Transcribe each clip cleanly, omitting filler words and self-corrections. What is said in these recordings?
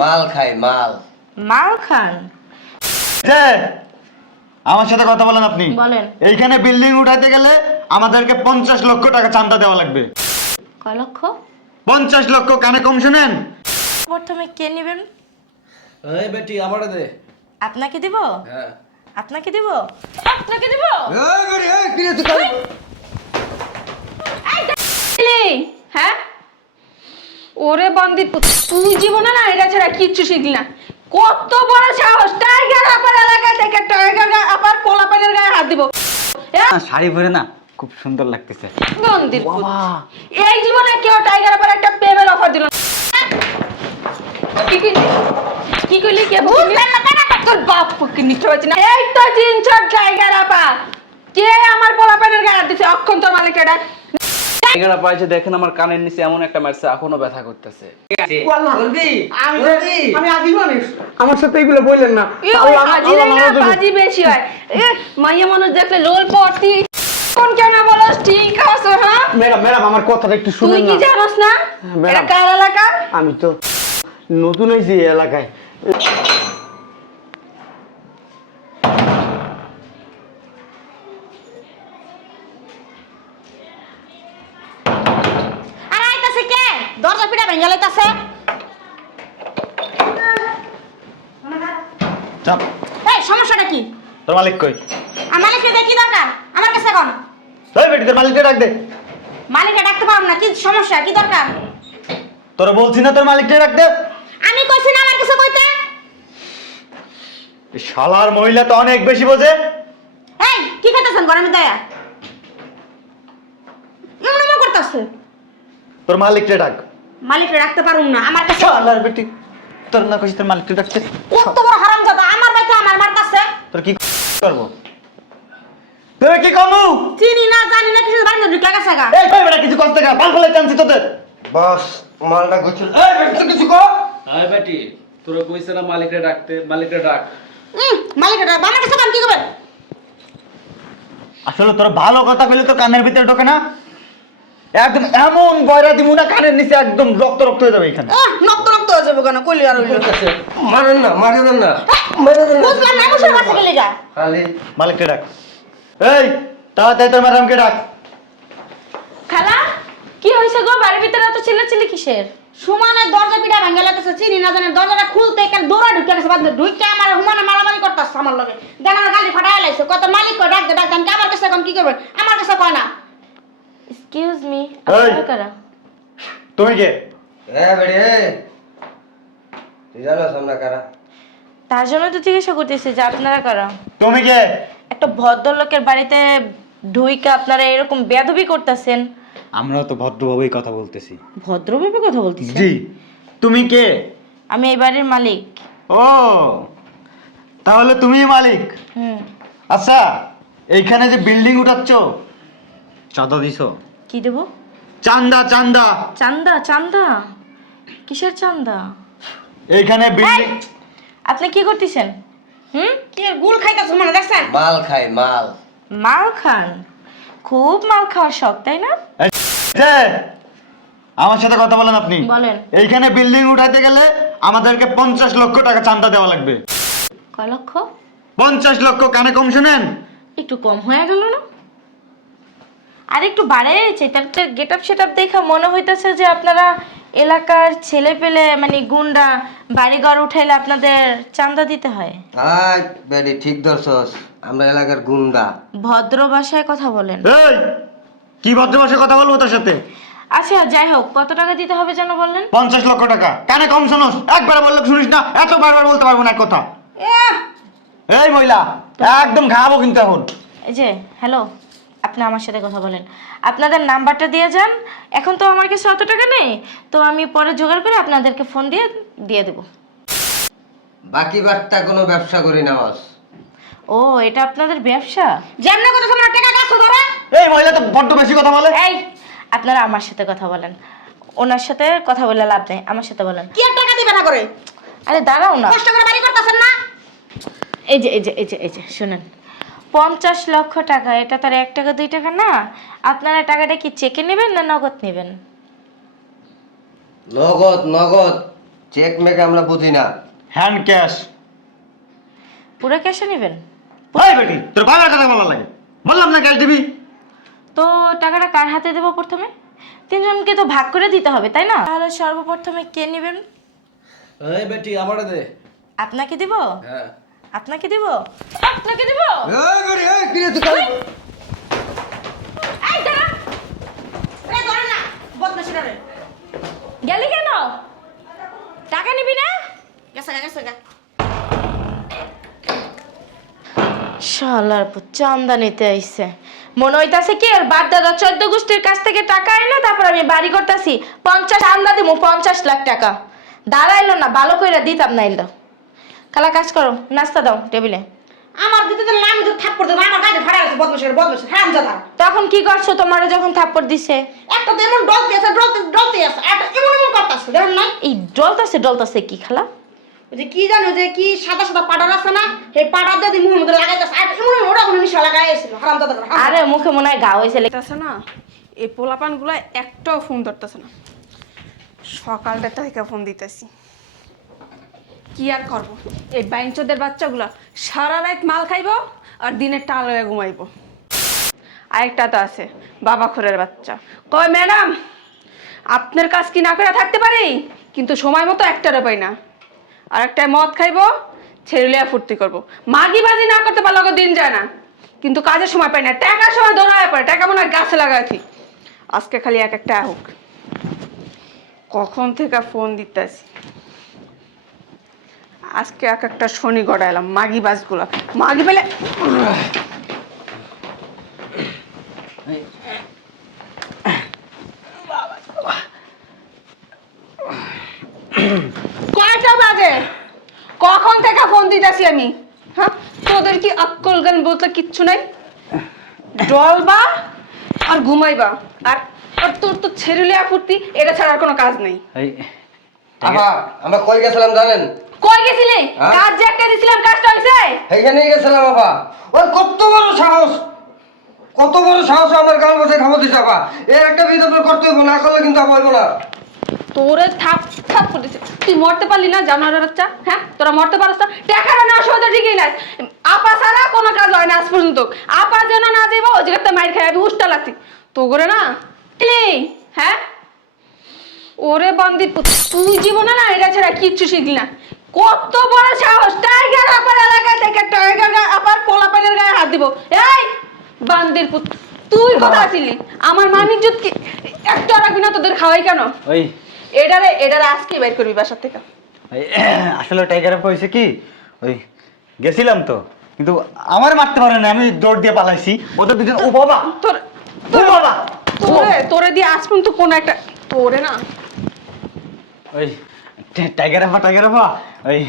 মাল খাই মাল। মাল খান? আমার সাথে কথা বলেন আপনি। বলেন। এইখানে বিল্ডিং উঠাইতে গেলে আমাদেরকে 50 লক্ষ টাকা চাঁদা দেওয়া লাগবে। কয় লক্ষ? 50 লক্ষ, কানে কম শুনেন। প্রথমে কে নেবেন? এই বেটি আমারে দে। আপনাকে দিব? হ্যাঁ। আপনাকে দিব? আপনাকে দিব? এই বেটি এই কি রে তুই? হ্যাঁ ওরে বান্দির পুত, তুই জীবনে না এটা ছাড়া কিচ্ছু শিখলি না। কত বড় সাহস, টাইগার আপার এলাকায় থেকে টাইগার আপার পোলাপানের গায়ে হাত দিব। শাড়ি পরে না খুব সুন্দর লাগতেছে। বান্দির পুত, এই জীবনে কেউ টাইগার আপার একটা প্রেমের অফার দিল না। কি কইলি? কি কইলি? কে বুঝলেন না কেন? তোর বাপ কি নিশ্চয় পাচ্ছি না। এই তো জিনচর টাইগার আপা, কে আমার পোলাপানের গায়ে হাত দিছে? অক্ষণ তোর মালিক এটা এখানে পাইছে দেখেন, আমার কানের নিচে এমন একটা মারছে, এখনো ব্যথা করতেছে। আমি আদি মানুষ, আমার সাথে এগুলো বললেন না। বাজি বেশি হয়। মাইয়া মানুষ দেখলে লোল পড়তি কোন কেন বলস? ঠিক আছে। হ্যাঁ ম্যাডাম, ম্যাডাম আমার কথাটা একটু তুই শুনুন কি না। জানোস না ম্যাডাম। এটা কার এলাকা? আমি তো নতুন হয়েছি এই এলাকায়। আর আইতাছে কে? দরজা পিটা ভেঙে লাইতাছে। চাপ। এই সমস্যাটা কি? তোর মালিক কই? মালিককে দেখি দরকার আমার কাছে কোন? ওই বেটি, তোর মালিককে ডাক দে। মালিককে ডাকতে পারব না, কি সমস্যা, কি দরকার? তোর বলছি না তোর মালিককে ডাক দে। আমি কইছি না আমার কাছে কইতে। এই শালার মহিলা তো অনেক বেশি বোঝে। এই কি খাইতেছেন গরমে দয়া? এমন এমন করতেছে। তোর মালিককে ডাক। মালিককে ডাকতে পারুম না, আমার কাছে। শালার বেটি, তোর না কইছি তোর মালিককে ডাকতে। কত বড় হারামজাদা, আমার বাইতে আমার মারতাছে। তোর কি করব? তুই কি কমু? চিনি না জানি না কিছু বাড়িতে ঢুকে গেছে গা। এই ভাই বেটা কিছু কষ্ট কর, পাল ফলে চান্সি তোদের। বস মালটা গুছিল। এই বেটি তুই কিছু কর। আয় বেটি, তোরা কইছে না মালিকরে ডাকতে, মালিকরে ডাক। মালিককে ডাক, আমার কাছে কোন কি করবে? আসলে তোর ভালো কথা কইলে তো কানের ভিতরে ঢোকে না। একদম এমন বয়রা দিমু না কানের নিচে একদম রক্ত রক্ত হয়ে যাবে এখানে। নক্ত নক্ত হয়ে যাবে কেন? কইলি আর হইলো। মারেন না, মারেন না। মারেন না। বুঝলাম না, বসে বসে গেলি গা। খালি মালিককে ডাক। এই তাড়াতাড়ি তোর ম্যাডামকে ডাক। খালা কি হইছে গো? বাড়ির ভিতরে এত চিল্লাচিল্লি কিসের? সুমানে দরজা পিটা ভেঙে লাইতেছে, চিনি না জানি দরজাটা খুলতে কেন দৌড়া ঢুকে গেছে, বাদ ঢুকে আমার হুমানে মারামারি করতেছে আমার লগে। দেখ আমার গালি ফাটাই লাইছে, কত মালিক কই ডাক দে ডাক দে। আমি আমার কাছে কোন কি করবে? আমার কাছে কয় না। এক্সকিউজ মি, এই। আপনারা কারা? তুমি কে? এ বেটি এই তুই জানোস আমরা কারা? তার জন্য তো জিজ্ঞাসা করতেছি যে আপনারা কারা। তুমি কে? একটা ভদ্রলোকের বাড়িতে ঢুইকা আপনারা এরকম বেয়াদবি করতেছেন। আমরা তো ভদ্রভাবেই কথা বলতেছি। ভদ্রভাবে কথা বলতেছেন? জি। তুমি কে? আমি এই বাড়ির মালিক। ও তাহলে তুমি মালিক। হুম। আচ্ছা এইখানে যে বিল্ডিং উঠাচ্ছ চাঁদা দিছো? কি দেব? চান্দা চান্দা। চান্দা? চান্দা কিসের চান্দা? এইখানে বিল্ডিং। আপনি কি করতেছেন? হুম? কি গুল খাইতাছ মানে দেখছেন? মাল খাই মাল। মাল খান? খুব মাল খাওয়ার শখ তাই না? আমার সাথে কথা বলেন আপনি। বলেন। এইখানে বিল্ডিং উঠাইতে গেলে আমাদেরকে 50 লক্ষ টাকা চাঁদা দেওয়া লাগবে। কয় লক্ষ? 50 লক্ষ, কানে কম শুনেন। একটু কম হয়ে গেল না? আর একটু বাড়াইছে। তাহলে তো গেট আপ সেট আপ দেখে মনে হইতেছে যে আপনারা এলাকার ছেলে পেলে মানে গুন্ডা, বাড়িঘর উঠাইলে আপনাদের চাঁদা দিতে হয়। হাই বেটি ঠিক ধরছস, আমরা এলাকার গুন্ডা। ভদ্র ভাষায় কথা বলেন। এই কি ভদ্র ভাষায় কথা বলবো তার সাথে? আচ্ছা যাই হোক, কত টাকা দিতে হবে যেন বললেন? 50 লক্ষ টাকা। কানে কম শুনোস? একবার বললে শুনিস না, এত বারবার বলতে পারবো না এক কথা। এই মহিলা একদম খাওয়াবো কিন্তু এখন। এই যে হ্যালো, আপনি আমার সাথে কথা বলেন। আপনাদের নাম্বারটা দিয়ে যান। এখন তো আমার কাছে অত টাকা নেই, তো আমি পরে জোগাড় করে আপনাদেরকে ফোন দিয়ে দেবো। বাকি বার্তা কোনো ব্যবসা করি না বস। ও এটা আপনাদের ব্যবসা? যেমন কথা তোমরা টাকা গাছো ধরে। এই মহিলা তো বড্ড বেশি কথা বলে। এই আপনারা আমার সাথে কথা বলেন, ওনার সাথে কথা বলে লাভ নেই, আমার সাথে বলেন। কি আর টাকা দিবে না করে? আরে দাঁড়াও না, কষ্ট করে বাড়ি করতেছেন না? এই যে শুনেন, 50 লক্ষ টাকা, এটা তার 1 টাকা 2 টাকা না। আপনারা টাকাটা কি চেকে নেবেন না নগদ নেবেন? নগদ নগদ। চেক মেকে আমরা বুঝি না। Hand cash. পুরো ক্যাশে নেবেন? ওই বেটি তোর বাবার কথা বলা লাগে, বললাম না ক্যাশ দিবি। তো টাকাটা কার হাতে দেবো প্রথমে? তিনজনকে তো ভাগ করে দিতে হবে তাই না? তাহলে সর্বপ্রথমে কে নেবেন? এই বেটি আমারে দে। আপনাকে দিব? হ্যাঁ। আপনাকে দিব? আপনাকে দিব? এই বেটি, এই কি রে তুই কাল- এই দাঁড়া রে, ধরে না বদমাশিটা রে। গেলি কেন? টাকা নিবি না? গেছে গা। শালার পুত চান্দা নিতে আইছে। মনে হইতাছে কি ওর বাপ দাদা 14 গোষ্ঠীর কাছ থেকে টাকা আইলো, তারপর আমি বাড়ি করতেছি 50 চান্দা দিব 50 লাখ টাকা। দাঁড়াইলো না, ভালো কইরা দিতাম না এলো। খালা কাজ করো, নাস্তা দাও টেবিলে। আমার দিতে দিলে না, আমি তো থাপ্পড় দেবো, আমার গাড়ি ভাড়া আছে বদমাশি হারামজাদা। তখন কি করছো তোমারে যখন থাপ্পড় দিছে? একটা তো এমন ডলতে আছে, একটা এমন করতেছে, দেখুন না? এই ডলতাছে কি খালা? ওই যে কি জানো, যে কি সাদা সাদা পাউডার আছে না, সেই পাউডার দিয়ে মুখের মধ্যে লাগাইতেছে, আর এমন ওরা কোনো নিশা লাগাই এসেছিল হারামজাদা। আরে মুখে মনে হয় গা হয়েছে। আছে না, এই পোলাপানগুলো একটাও ফোন ধরতেছে না। সকালটা থেকে ফোন দিতেছি, কি আর করবো। এই বাইঞ্চোদের বাচ্চাগুলো সারা রাত মাল খাইব আর দিনের টাল হয়ে ঘুমাইব। আরেকটা তো আছে বাবা খোরের বাচ্চা, কয় ম্যাডাম আপনার কাজ কি না করে থাকতে পারি, কিন্তু সময় মতো একটারও পাই না। আর একটা মদ খাইব, ছেড়ে ফুর্তি করবো, মাগি বাজি না করতে পারলে ওকে দিন যায় না, কিন্তু কাজের সময় পাই না, টাকার সময় দৌড়ায় পড়ে, টাকা মনে হয় গাছে লাগাইছি। আজকে খালি এক একটা হোক, কখন থেকে ফোন দিতেছি, আজকে এক একটা শনি গড়াইলাম। মাগি বাজগুলো মাগি পেলে কয়টা বাজে, কখন থেকে ফোন দিতেছি আমি? হ্যাঁ, তোদের কি আক্কল জ্ঞান বলতে কিচ্ছু নাই? ডলবা আর ঘুমাইবা, আর আর তোর তো ছেড়ে ফুর্তি, এটা ছাড়া আর কোনো কাজ নেই। এই আপা আমরা কই গেছিলাম জানেন? কই গেছিলি? হ্যাঁ? কাজ যে একটা দিছিলাম, কাজটা হইছে? এইখানেই গেছিলাম আপা। ওই কত বড় সাহস আমার গাল বসে খাবো দিছে আপা। এর একটা বিধ আপনার করতে হইব, না করলে কিন্তু আপা হইব না। তোরে থাপ থাপ করে দিছে। তুই মরতে পারলি না জানোয়ারের বাচ্চা? হ্যাঁ, তোরা মরতে পারছ না? টাকাটা না সহজে ঠিকই নাই। আপা ছাড়া কোনো কাজ হয় না আজ পর্যন্ত। আপা যেন না যাইব ওই জায়গাতে মাইর খাই আমি উষ্টা লাগছি তো করে না কি? হ্যাঁ, ওরে বান্দির পুত, তুই জীবনে না এটা ছাড়া কিচ্ছু শিখলি না। কত বড় সাহস, টাইগার আপার এলাকা থেকে টাইগার আপার পোলাপানের গায়ে হাত দিব? এই বান্দির পুত, তুই কোথায় ছিলি? আমার মান ইজ্জত কি একটা রাখবি না? তোদের খাওয়াই কেন? ওই এটারে আজকে বের করবি বাসা থেকে। আসলে টাইগারে পয়সা কি, ওই গেছিলাম তো, কিন্তু আমার মারতে পারে না, আমি দৌড় দিয়ে পালাইছি। ওদের দুজন ও বাবা, তোর ও বাবা, তোরে দিয়ে আজ পর্যন্ত কোন একটা তোরে না। ওই টাইগার আপা ওই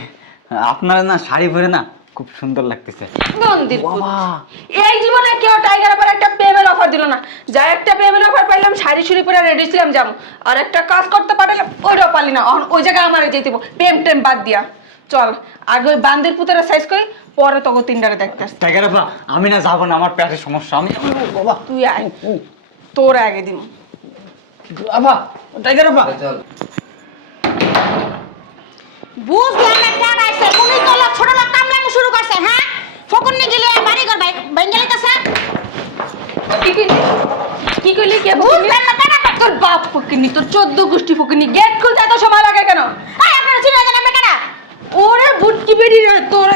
আপনার না শাড়ি পরে না খুব সুন্দর লাগতেছে। নন্দির পুত, এই জীবনে কেউ টাইগার আবার একটা পেমেন্ট অফার দিল না। যা একটা পেমেন্ট অফার পাইলাম, শাড়ি শুড়ি পরে রেডি ছিলাম যাবো, আর একটা কাজ করতে পারলাম ওইটাও পারলি না। ওই জায়গায় আমার যেতে প্রেম টেম বাদ দিয়া চল আগে ওই বান্দির পুতেরা সাইজ করি, পরে তোকে তিনটারে দেখতে আসতে। টাইগার আপা আমি না যাবো না, আমার পেটের সমস্যা। আমি বাবা তুই আয়, তোর আগে দিব। আপা, টাইগার আপা চল বুঝলাম না কেন আইছে, কোন তো লোক ছোট লোক কামলামু শুরু করছে। হ্যাঁ, ফকুন্নি গেলে বাড়ি ঘর বেঙ্গালিতেছে। কি কইলি? কে বুঝলাম না কেন? তোর বাপ ফকিনি, তোর 14 গোষ্ঠী ফকিনি, গেট খুলতে এত সময় লাগে কেন? এই আপনারা চিনা জানেন না কেন? ওরে বুটকি বেরি রে, তোর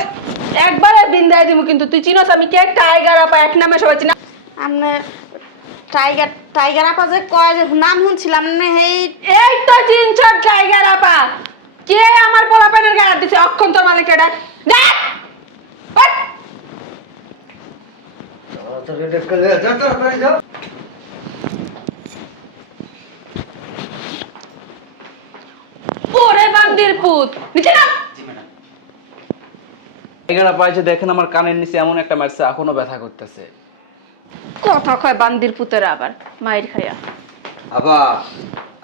একবারে বিন্দায় দিব। কিন্তু তুই চিনস আমি কে? টাইগার আপা, এক নামে সবাই চিনা। আপনি টাইগার আপা যে কয় যে নাম শুনছিলাম না, এই তো চিনছ টাইগার আপা। কে আমার পোলাপানের গায়ে হাত দিছে? অক্ষণ তোর মালিক এটা দেখ। ওঠ। ওরে বান্দির পুত, নিচে নাম। এখানে পাইছে দেখেন আমার কানের নিচে এমন একটা মারছে এখনো ব্যথা করতেছে। কথা কয় বান্দির পুতের আবার মায়ের খাইয়া। আপা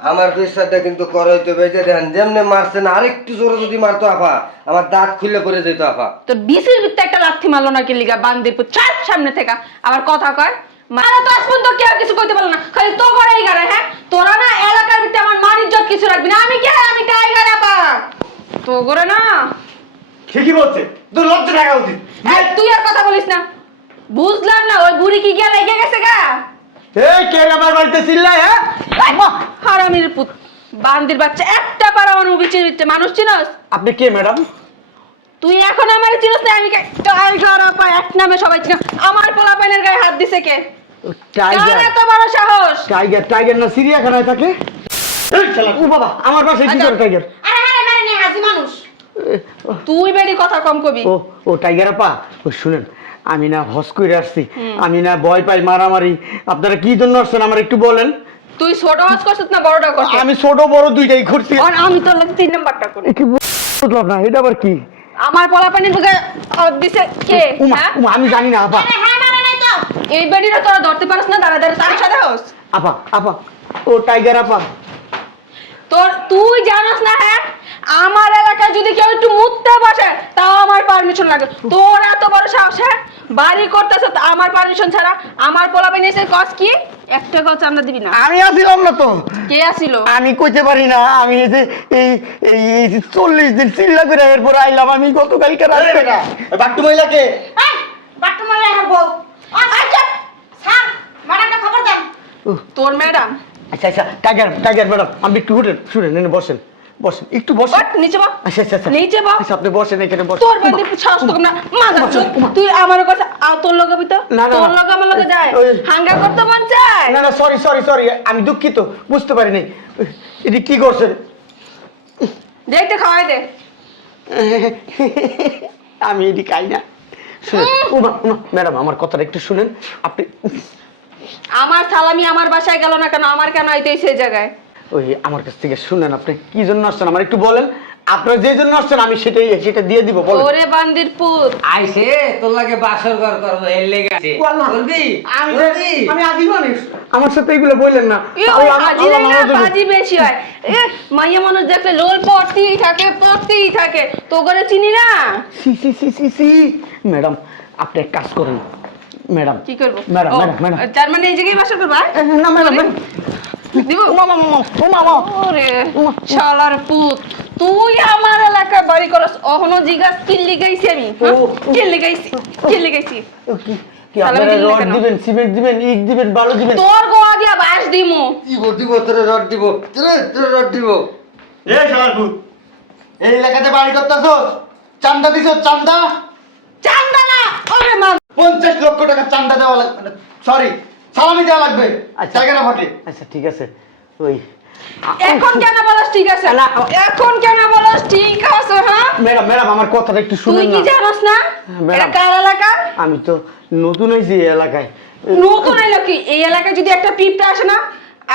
আমার বিশ্বাসটা কিন্তু করাইতে বেঁচে দেন, যেমনে মারছে না আরেকটু জোরে যদি মারতো আপা, আমার দাঁত খুলে পড়ে যেত আপা। তোর বিসির ভিতরে একটা লাথি মারলো না কি লিগা? বান্দির পুত ছাড় সামনে থেকে। আবার কথা কয় মারা তো আজ পর্যন্ত কেউ কিছু কইতে পারলো না, খালি তো করেই গাড়ে। হ্যাঁ, তোরা না এলাকার ভিতরে আমার মান ইজ্জত কিছু রাখবি না। আমি কে? আমি টাইগার আপা। তো করে না ঠিকই বলছে, তোর লজ্জা থাকা উচিত। এই, তুই আর কথা বলিস না। বুঝলাম না ওই বুড়ি কি গিয়া লেগে গেছে গা। এই কে আমার বাড়িতে চিল্লায় হ্যাঁ? হারামির পুত, বান্দির বাচ্চা, একটা বার আমার মুখে চিনিচ্ছে। মানুষ চিনস? আপনি কে ম্যাডাম? তুই এখন আমার চিনস না? আমি টাইগার আপা এক নামে সবাই চিনো। আমার পোলাপাইনের গায়ে হাত দিছে কে? কার টাইগার এত বড় সাহস? টাইগার টাইগার না চিড়িয়াখানায় থাকে? এই শালা, ও বাবা আমার বাসায় কি করে টাইগার? আরে আরে মারে নে হাজি মানুষ। তুই বেরি কথা কম কবি। ও টাইগার আপা, ও শুনেন, আমি না হস করে আসছি, আমি না ভয় পাই মারামারি। আপনারা কি জন্য আসছেন আমার একটু বলেন। তুই ছোট হাত করছিস না বড়টা করছিস? আমি ছোট বড় দুইটাই করছি। আর আমি তোর লাগে 3 নাম্বারটা করি। কি বুঝলাম না, এটা আবার কি? আমার পোলাপাইনের বুকে হাত দিছে কে? উমা হ্যাঁ? উমা, আমি জানি না আপা। আরে হ্যাঁ মারে নাই তো। এই বেডিটা তোরা ধরতে পারিস না? দাঁড়া দাঁড়া তার সাথে হোস। আপা আপা, ও টাইগার আপা। তুই জানাস না? হ্যাঁ, আমার এলাকায় যদি কেউ একটু মুততে বসে তাও আমার পারমিশন লাগে। তোর এত বড় সাহস? হ্যাঁ, বাড়ি করতেছে আমার পারমিশন ছাড়া। আমার পোলাপাইন এসে কস কি? একটা কথা আমরা দিবি না। আমি আসিলাম না তো। কে আসিল? আমি কইতে পারি না। আমি এই যে এই এই এই যে 40 দিন চিল্লা করে এরপর আইলাম। আমি গতকালকে রাতে না বাট্টু মহিলাকে এই বাট্টু মারে আমার বউ। আচ্ছা স্যার ম্যাডামটা খবর দেন। তোর ম্যাডাম? আচ্ছা আচ্ছা, টাইগার টাইগার ম্যাডাম, আমি একটু শুনেন এনে বসেন, বসেন একটু বসেন। বাট নিচে বস। আচ্ছা আচ্ছা আচ্ছা, নিচে বস। আচ্ছা আপনি বসেন এখানে বসেন। তোর বান্দি সাহস তো কম না। মাগা তুই আমার কাছে তোর লগে বিতো? না, না, তোর না। লগে আমার লগে যায়? ওই- হাঙ্গা করতে মন চায়? না না, সরি সরি সরি, আমি দুঃখিত, বুঝতে পারিনি। এটি কি করছেন? দেখতে খাওয়াই দে। আমি এটি খাই না। শুনেন উমা উমা ম্যাডাম, আমার কথাটা একটু শুনেন আপনি। আমার সালামি আমার বাসায় গেল না কেন? আমার কেন আইতেই সেই জায়গায়? ওই আমার কাছ থেকে শুনেন, আপনি কি জন্য আসছেন আমার একটু বলেন। আপনারা যে জন্য আসছেন আমি সেটা দিয়ে দিব, বলেন। ওরে বান্দির পুত, আইছে তোর লাগে বাসর ঘর করবো এর লেগে আছে আল্লাহ। করবি আমি করবি? আমি আদি মানুষ, আমার সাথে এগুলো বললেন না। ওই আল্লাহ, হাজি আল্লাহ না নামাজ দেবে। বাজি বেশি হয়। মাইয়া মানুষ দেখলে লোল পড়তেই থাকে। তো করে চিনি না। সি সি সি সি সি ম্যাডাম, আপনি এক কাজ করেন ম্যাডাম। কি করবো? ম্যাডাম ও, ম্যাডাম ম্যাডাম, তার মানে এই জায়গায় বাসা করবা? না ম্যাডাম ম্যাডাম, দিব? উমা ওরে শালার পুত, তুই আমার এলাকায় বাড়ি করস অহনো জিগাস কিল্লি গাইছি আমি? হ্যাঁ? কিল্লি গাইছি? কি আপনারা রড দিবেন, সিমেন্ট দিবেন, ইট দিবেন, বালু দিবেন? তোর গোয়া দিয়া বাস দিমু। দিব তোরে রড দিব তোরে রড দিব। এই শালারপুর, এই এলাকাতে বাড়ি করতেছস? চান্দা দিছস? চান্দা চান্দা না, ওরে মা। 50 লক্ষ টাকা চান্দা দেওয়া লাগবে, সরি সালামি দেওয়া লাগবে। আচ্ছা। জায়গাটা ফাটে। আচ্ছা ঠিক আছে, ওই এখন কেন বলস ঠিক আছে? এখন কেন বলস ঠিক আছে? হ্যাঁ, ম্যাডাম ম্যাডাম, আমার কথাটা একটু তুই শুনুন কি না। জানোস না ম্যাডাম। এটা কার এলাকা? আমি তো নতুন হয়েছি এই এলাকায়। নতুন এলো কি? এই এলাকায় যদি একটা পিঁপড়া আসে না,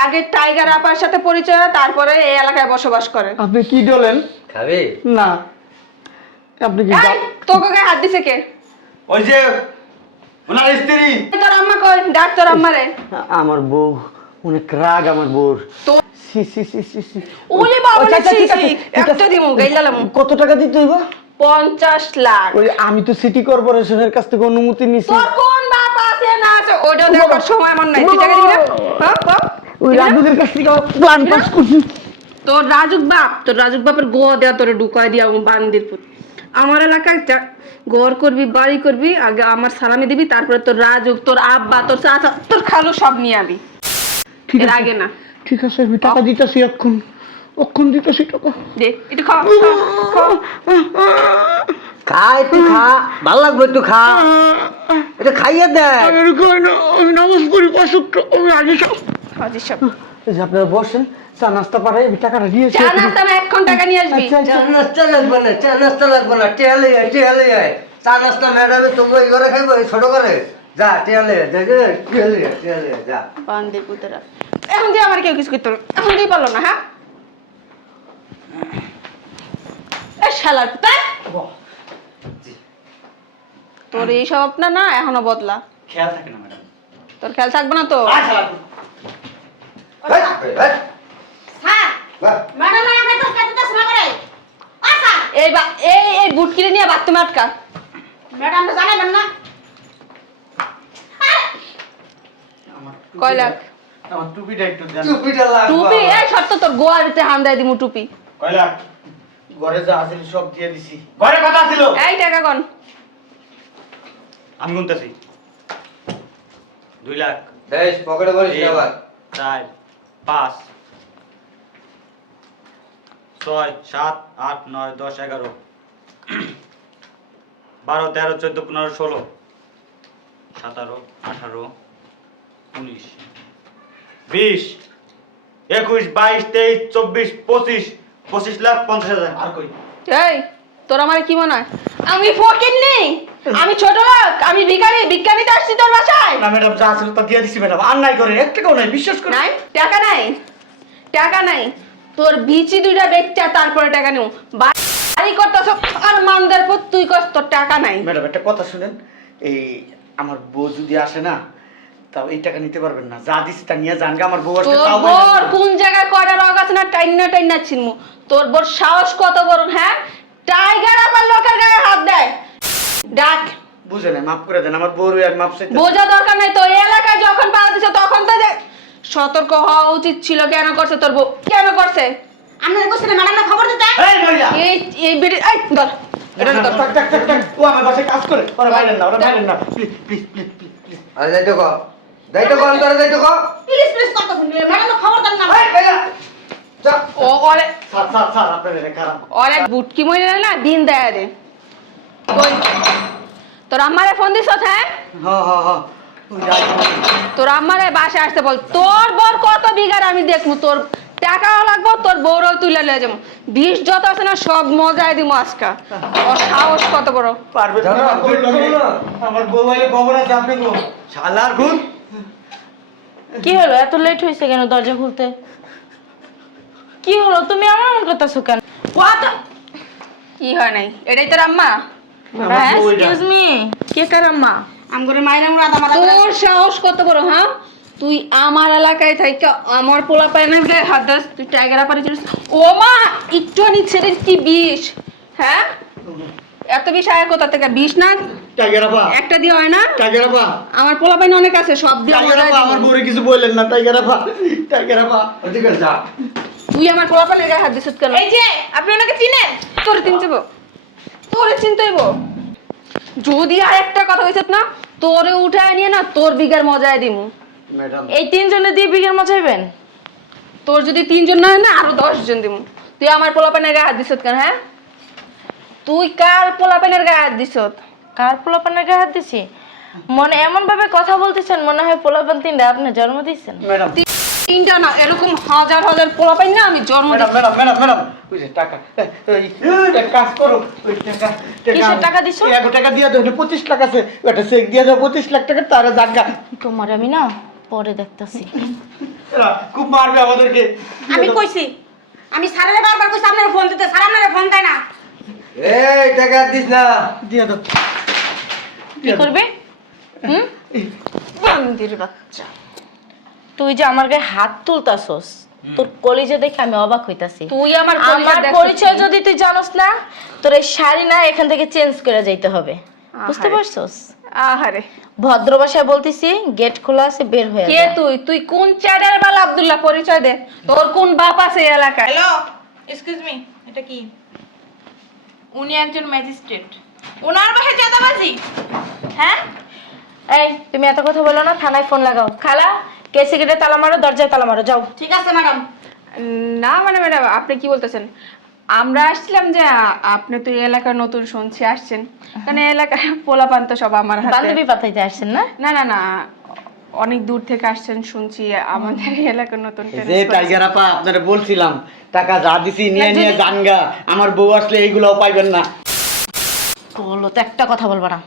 আগে টাইগার আপার সাথে পরিচয় হয়, তারপরে এই এলাকায় বসবাস করে। আপনি কি বলেন? খাবি? না আপনি কি এই, তোকে গায়ে হাত দিছে কে? ওই যে ওনার স্ত্রী। তোর আম্মা কই? ডাক তোর আম্মারে। আমার বউ অনেক রাগ, আমার বউর। তো সি সি সি সি সি। ওলে বাবা, আচ্ছা, আচ্ছা, ঠিক আছে, ছি, ঠিক আছে। একটা দিমু, গাইলালাম। কত টাকা দিতে হইব? 50 লাখ। ওই আমি তো সিটি কর্পোরেশনের কাছ থেকে অনুমতি নিছি। তোর কোন বাপ আছে না আছে ওটা দেখার সময় আমার নাই। তুই টাকা দিবি না? হ্যাঁ, বাপ? ওই দিবি না? রাজুদের কাছ থেকে প্ল্যান পাস করছি। তোর রাজুক বাপের গোয়া দেয়া তোরে ঢুকাই দিয়া বান্দির পুত। আমার এলাকায় ঘর করবি, বাড়ি করবি, আগে আমার সালামি দিবি, তারপরে তোর রাজুক, তোর আব্বা, তোর চাচা, তোর খালু সব নিয়ে আবি। ঠিক এর আছে আগে না। ঠিক আছে, আমি টাকা দিতেছি, অক্ষণ দিতেছি টাকা। দে একটু খা। খা একটু খা, ভাল লাগবে একটু খা, এটা খাইয়ে দেয়। আমি নামাজ পড়ি 5 ওয়াক্ত, আমি আগে সব। হাজি সব এই যে আপনারা বসেন, চা নাস্তা পাঠাই, আমি টাকাটা দিয়েছি। চা নাস্তা না, 1 ঘন্টা টাকা নিয়ে আসবি। আচ্ছা, চা নাস্তা লাগবে না, চা নাস্তা লাগবে না, টেয়ালে আয়, টেয়ালে আয়। চা নাস্তা ম্যাডামে তবু এই ঘরে খাইবো, এই ছোট করে। যা টেয়ালে আয়, টেয়ালে আয়, যা। বান্দির পুতেরা, এখন দিয়ে আমার কেউ কিছু করতে পারলো না। এখন দিয়ে পারলো না। হ্যাঁ, এ শালার পুতা, তোর এই সব না এখনো বদলা। খেয়াল থাকে না ম্যাডাম। তোর খেয়াল থাকবে না তো? শালারপুর, এই, এই, স্যার বাহ। ম্যাডাম আপনি তো কাছে তো শোনা করে। আচ্ছা এই বুট কিনে নিয়ে বাথরুমে আটকা। ম্যাডাম তো জানেন না। কয় লাখ? আমার টুপিটা একটু দেন। চুপিটা লাগবে। টুপি? এই সত্য তোর গোয়ার ভিতরে হান্দাই দিমু টুপি। কয় লাখ? ঘরে যা আছে সব দিয়ে দিছি। ঘরে কথা ছিল। এই টাকা কোন? আমি গুনতেছি 2 লাখ বেশ পকেটে বলিস না আবার 4 5 6 7 8 9 10 11 12 13 14 15 16 17 18 19 20 21 22 23 24 25 25 লাখ 50,000 আর কই এই তোর আমার কি মনে হয় আমি ফকির নেই, আমি ছোট লোক, আমি ভিখারি, বিজ্ঞানীতে আসছি তোর বাসায়? না ম্যাডাম যা ছিল তা দিয়ে দিছি ম্যাডাম। আর নাই করে 1 টাকাও নাই, বিশ্বাস করুন। নাই টাকা নাই, টাকা নাই। তোর বিচি দুইটা বেচা তারপরে টাকা নিও। বাড়ি করতেছ আর মানদের পর তুই কস তোর টাকা নাই। ম্যাডাম একটা কথা শুনেন, এই আমার বউ যদি আসে না তাও এই টাকা নিতে পারবেন না। যা দিছি তা নিয়ে যান গা। আমার বউ আসলে তোর তাও বোর কোন জায়গায় কয়টা রগ আছে না টাইনা টাইনা ছিনমু। তোর বোর সাহস কত বড়, হ্যাঁ? টাইগার আবার লোকের গায়ে হাত দেয়। ডাক বুঝে না, মাফ করে দেন। আমার বউর আর মাপ চাইতে বোঝা দরকার নাই। তো এই এলাকায় যখন পাড়া দিছে তখন তো যে সতর্ক হওয়া উচিত ছিল। কেন করছে তোর বউ? কেন করছে? আপনার বসে ম্যাডাম না খবর দিতে এই মহিলা এই এই বিড়ি এই ধর এটা ধর। টাক টাক টাক টাক ও আমার বাসায় কাজ করে। ওরা বাইরেন না, ওরা বাইরেন না, প্লিজ প্লিজ প্লিজ প্লিজ। আর যাইতো কো অন্তরে যাইতো কো প্লিজ প্লিজ কত ম্যাডাম না খবর দেন না। এই বেলা যা ও ওরে স্যার স্যার স্যার আপনার এটা খারাপ। ওরে বুটকি মইরা না দিন দেয়া দে। কই তোর আম্মারে ফোন দিছ? হ্যাঁ হ্যাঁ হ্যাঁ হ্যাঁ ওই যাই। তোর আম্মারে বাসায় আসতে বল। তোর বর কত বিঘার আমি দেখমু। তোর টাকাও লাগবো, তোর বউরও তুলে নিয়ে যাবো। 20 যত আছে না সব মজায় দিমু আজকা। ওর সাহস কত বড়। পারবে তো জানো, আমার বউ বললো লাগে। না। আমার বউ আইলে খবর আছে আপনি গো। শালার গুণ কি হলো এত লেট হয়েছে কেন দরজা খুলতে? কি হলো তুমি আমার মন করতেছো কেন? কত কি হয় নাই? এটাই তোর আম্মা? আমার বউ এটা। এক্সকিউজ মি, কে কার আম্মা? আমগরে মাইরা মুরা দামারা তোর সাহস কত বড়, হ্যাঁ? তুই আমার এলাকায় থাইকা আমার পোলা পায়নের গায়ে হাত দাস। তুই টাইগারা পারি চিনিস? ও মা একটু নিচ্ছে কি বিষ, হ্যাঁ? এত বিষ আয় কোথা থেকে? বিষ না টাইগার আপা, একটা দিয়ে হয় না? টাইগার আপা, আমার পোলা পাইন অনেক আছে, সব দিয়ে টাইগার মজায় আপা, দিবো। আমার বউরে কিছু বললেন না। টাইগার আপা, টাইগার আপা, ওদিকে যা। তুই আমার পোলা পাইনের গায়ে হাত দিছিস কেন? এই যে আপনি ওনাকে চিনেন? তোরে চিনতেব, তোরে চিনতেইব। যদি আর একটা কথা হইছত না তোরে উঠায় নিয়ে না তোর বিঘার মজায় দিমু। ম্যাডাম এই 3 জনে দিয়ে বিঘের মজাইবেন? তোর যদি 3 জন না হয় না আরো 10 জন দিমু। তুই আমার পোলা পাইনের গায়ে হাত দিছত কেন? হ্যাঁ তুই কার পোলা পাইনের গায়ে হাত দিছত? কার পোলাপানের গায়ে হাত দিছি? মনে এমন ভাবে কথা বলতেছেন মনে হয় পোলাপান 3টা আপনি জন্ম দিয়েছেন। ম্যাডাম 3টা না এরকম হাজার হাজার পোলা পাইন না আমি জন্ম ম্যাডাম দিছি। ম্যাডাম ম্যাডাম ম্যাডাম ওই যে টাকা এই এক কাজ করো। ওই টাকা কিসের টাকা দিছো? 1 টাকা দিয়ে দাও। 25 লাখ আছে, একটা চেক দিয়ে দাও। 25 লাখ টাকা তারা জায়গা। তোমার আমি না পরে দেখতাছি। এরা খুব মারবে আমাদেরকে। আমি কইছি আমি স্যারের বারবার কইছি আপনার ফোন দিতে, স্যার আপনার ফোন দেয় না। এই টাকা দিস না দিয়ে দাও। কি করবে? হুম? বান্দির বাচ্চা। তুই যে আমার গায়ে হাত তুলতাছস, তোর কলিজা দেখে আমি অবাক হইতাছি। তুই আমার কলিজা আমার দেখছিস? পরিচয় যদি তুই জানোস না, তোর এই শাড়ি না এখান থেকে চেঞ্জ করে যাইতে হবে। বুঝতে আহারে। পারছস? আহারে ভদ্র ভাষায় বলতেছি, গেট খোলা আছে, বের হয়ে কে যা। তুই? তুই কোন চাঁদের বাল আব্দুল্লাহ? পরিচয় দে। তোর কোন বাপ আছে এই এলাকায়? হ্যালো এক্সকিউজ মি, এটা কি? উনি একজন ম্যাজিস্ট্রেট, ওনার বাসায় চাঁদাবাজি? হ্যাঁ এই তুমি এত কথা বলো না, থানায় ফোন লাগাও। খালা কেসি গেটে তালা মারো, দরজায় তালা মারো, যাও। ঠিক আছে ম্যাডাম। না মানে ম্যাডাম আপনি কি বলতেছেন? আমরা আসছিলাম যে আপনি তো এই এলাকার নতুন শুনছি আসছেন, কারণ এই এলাকার পোলাপান তো সব আমার হাতে। বান্ধবী পাতাইতে আসছেন না? না না না অনেক দূর থেকে আসছেন শুনছি, আমাদের এই এলাকার নতুন এই যে টাইগার আপা, আপনারা বলছিলাম টাকা যা দিছি নিয়ে নিয়ে জানগা। আমার বউ আসলে এইগুলাও পাইবেন না। বলো তো, একটা কথা বলবা না।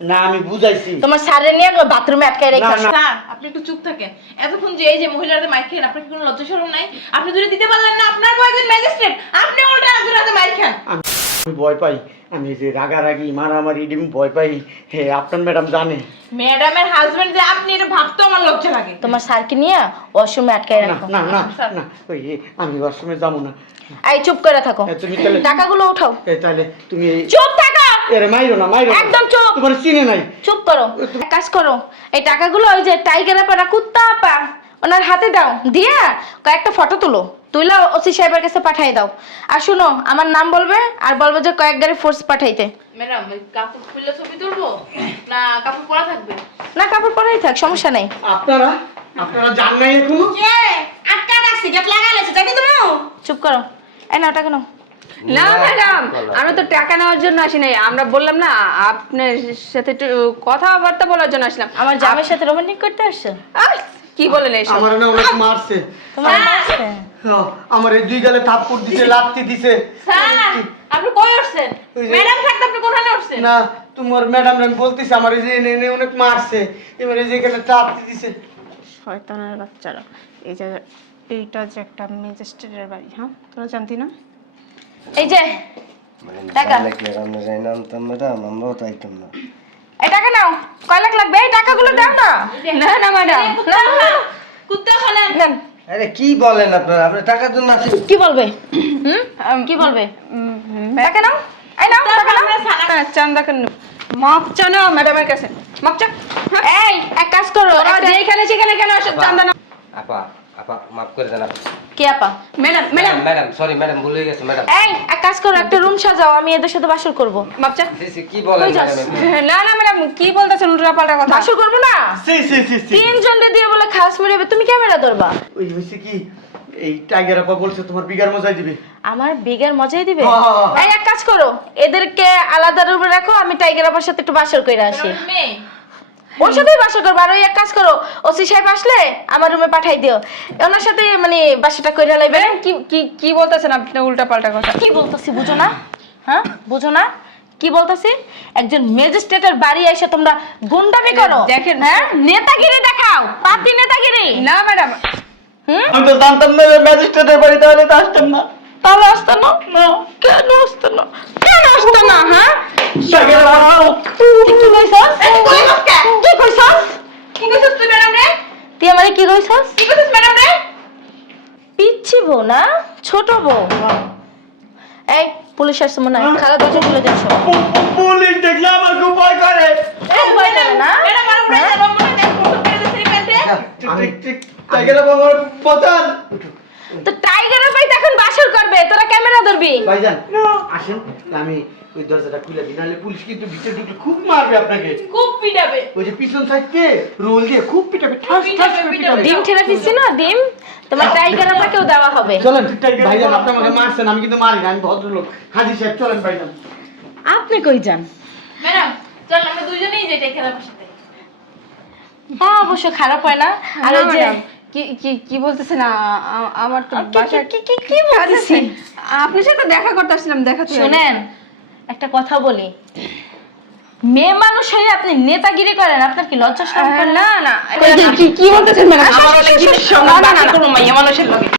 না আমি বুঝাইছি। তোমার স্যারে নিয়ে বাথরুমে আটকায় রেখে আসো। স্যার আপনি একটু চুপ থাকেন। এতক্ষণ যে এই যে মহিলাদের মাইর খেলেন, আপনার কি কোনো লজ্জা শরম নাই? আপনি যদি দিতে পারলেন না, আপনার বউ একজন ম্যাজিস্ট্রেট, আপনি উল্টা একজন হাতে মাইর খান। আমি ভয় পাই, আমি এই যে রাগারাগি মারামারি ডিম ভয় পাই। হে আপনার ম্যাডাম জানে। ম্যাডামের হাজবেন্ড যে আপনি, এটা ভাবতেও আমার লজ্জা লাগে। তোমার স্যারকে নিয়ে ওয়াশরুমে আটকায় না রাখো। না না না ওই আমি ওয়াশরুমে যাবো না। এই চুপ করে থাকো। তুমি তাহলে টাকাগুলো উঠাও। এই তাহলে তুমি চুপ থাকো, এর মাইরো না, মাইরো না। একদম চুপ। তোমার চিনে নাই। চুপ করো। এক কাজ করো, এই টাকাগুলো ওই যে টাইগার আপা না কুত্তা আপা ওনার হাতে দাও, দিয়া কয়েকটা ফটো তুলো। তুইলা ওসি সাহেবের কাছে পাঠাই দাও। আর শুনো, আমার নাম বলবে আর বলবে যে কয়েক গাড়ি ফোর্স পাঠাইতে। ম্যাডাম ওই কাপড় খুললে ছবি তুলবো না কাপড় পরা থাকবে? না, কাপড় পরাই থাক, সমস্যা নেই। আপনারা জান নাই এখনো? কে আটকা রাখছি গেট লাগাইছে যাই তুমি চুপ করো। এই নাও টাকা নাও। না ম্যাডাম, আমরা তো টাকা নেওয়ার জন্য আসি নাই, আমরা বললাম না আপনার সাথে একটু কথাবার্তা বলার জন্য আসলাম। আমার জামাইয়ের সাথে রোমান্টিক করতে আসছো? আহ, কি বলেন এইসব? আমার না অনেক মারছে। তোমার মারছে? হ্যাঁ, আমার এই দুই গালে থাপ্পড় দিছে, লাথি দিছে। স্যার আপনি কই উঠছেন? ওই যে- ম্যাডাম থাকতে আপনি কোথায় উঠছেন? না, তোমার ম্যাডাম আমি বলতেছি আমার এই যে এনে অনেক মারছে, এবার এই যে এখানে চাপতে দিছে। শয়তানের বাচ্চারা, এই যে এইটা যে একটা ম্যাজিস্ট্রেটের বাড়ি, হ্যাঁ তোরা জানতি না? এই যে টাকা। আমরা যাই না আনতাম ম্যাডাম, আমরাও চাইতাম না। এই টাকা নাও। কয় লাখ লাগবে? এই টাকাগুলো দাও না। না না ম্যাডাম, কুত্তা খালেন। নেন। আরে কি বলেন আপনারা? আপনি টাকার জন্য আসেন? কি বলবে? কি বলবে? টাকা নাও। এই নাও টাকা নাও। চান্দা কেন মাপ চানো ম্যাডামের কাছে? মাপ চা। এই এক কাজ করো। যেখানে সেখানে কেন আসো? চান্দা না। আপা আপা মাফ করে দেন আপা। কি আপা? Madam madam madam sorry madam, ভুলে গেছে ম্যাডাম। এই এক কাজ করো, একটা রুম সাজাও, আমি এদের সাথে বাসর করব। মাপ চা। কি বলেন কই যাস? ম্যাডাম? না না ম্যাডাম, কি বলতেছেন উল্টা পাল্টা কথা? বাসর করব না? তিনজনকে দিয়ে বলে খাস মেরে তুমি ক্যামেরা ধরবা। ওই হইছে কি, এই টাইগার আপা বলছে তোমার বিঘার মজাই দিবে। আমার বিগের মজাই দিবে। হ্যাঁ। এই এক কাজ করো, এদেরকে আলাদা রুমে রাখো, আমি টাইগার আপার সাথে একটু বাসর করে আসি। মেয়ে ওর সাথেই বাসা করবো। আর ওই এক কাজ করো, ওসি সাহেব আসলে আমার রুমে পাঠাই দিও, ওনার সাথে মানে বাসাটা কইরা লাইবে। কি কি কি বলতেছেন আপনি উল্টা পাল্টা কথা? কি বলতাছি বুঝো না? হ্যাঁ বুঝো না কি বলতাছি? একজন ম্যাজিস্ট্রেটের বাড়ি এসে তোমরা গুন্ডামি করো, দেখেন। হ্যাঁ নেতাগিরি দেখাও, পাতি নেতাগিরি। না ম্যাডাম, আমি তো জানতাম না ম্যাজিস্ট্রেটের বাড়ি, তাহলে তো আসতাম না। তাহলে আসতো না? কেন আসতো না? কেন আসতো না? হ্যাঁ টাইগার আপা তুই কি কইছস? কি কইছস? কি কইছস তুই ম্যাডাম রে? তুই আমারে কি কইছস? কি কইছস ম্যাডাম রে? পিচ্ছি বউ না ছোট বউ? এই পুলিশ আসছে মনে হয়, খালা দরজা খুলে দিচ্ছ। পুলিশ দেখলে আমার খুব ভয় করে। এই ভয় করে না? ম্যাডাম আর উড়াই যাবো মনে দেখ ফটো পেয়ে দিছি প্যান্টে। টাইগার আপা আমার পছন্দ। তো টাইগারের ভাই এখন বাসর করবে, তোরা ক্যামেরা ধরবি। ভাইজান আসেন, আমি ওই দরজাটা খুলে দিই, নাহলে পুলিশ কিন্তু ভিতরে ঢুকে খুব মারবে আপনাকে। খুব পিটাবে। ওই যে পিছন সাইডে রোল দিয়ে খুব পিটাবে, ঠাস ঠাস করে পিটাবে। ডিম ছেড়ে দিচ্ছি না, ডিম তোমার টাইগার আপনাকেও দেওয়া হবে। চলেন ভাইজান, আপনি আমাকে মারছেন, আমি কিন্তু মারি না, আমি ভদ্রলোক। হাজি সাহেব চলেন ভাইজান। আপনি কই যান? ম্যাডাম চল আমরা দুইজনেই যাই টাকা আমার সাথে। হ্যাঁ অবশ্য খারাপ হয় না। আর ওই যে কি কি কি বলতেছেন? আমার তো বাসা কি বলতেছি? আপনার সাথে দেখা করতে আসলাম, দেখাতে শুনেন একটা কথা বলি, মেয়ে মানুষ হয়ে আপনি নেতাগিরি করেন, আপনার কি লজ্জা শরম করে না? না না, কি কি বলতেছেন ম্যাডাম? আমার অনেক জিনিস না, না, না, কোনো মাইয়া মানুষের লাগে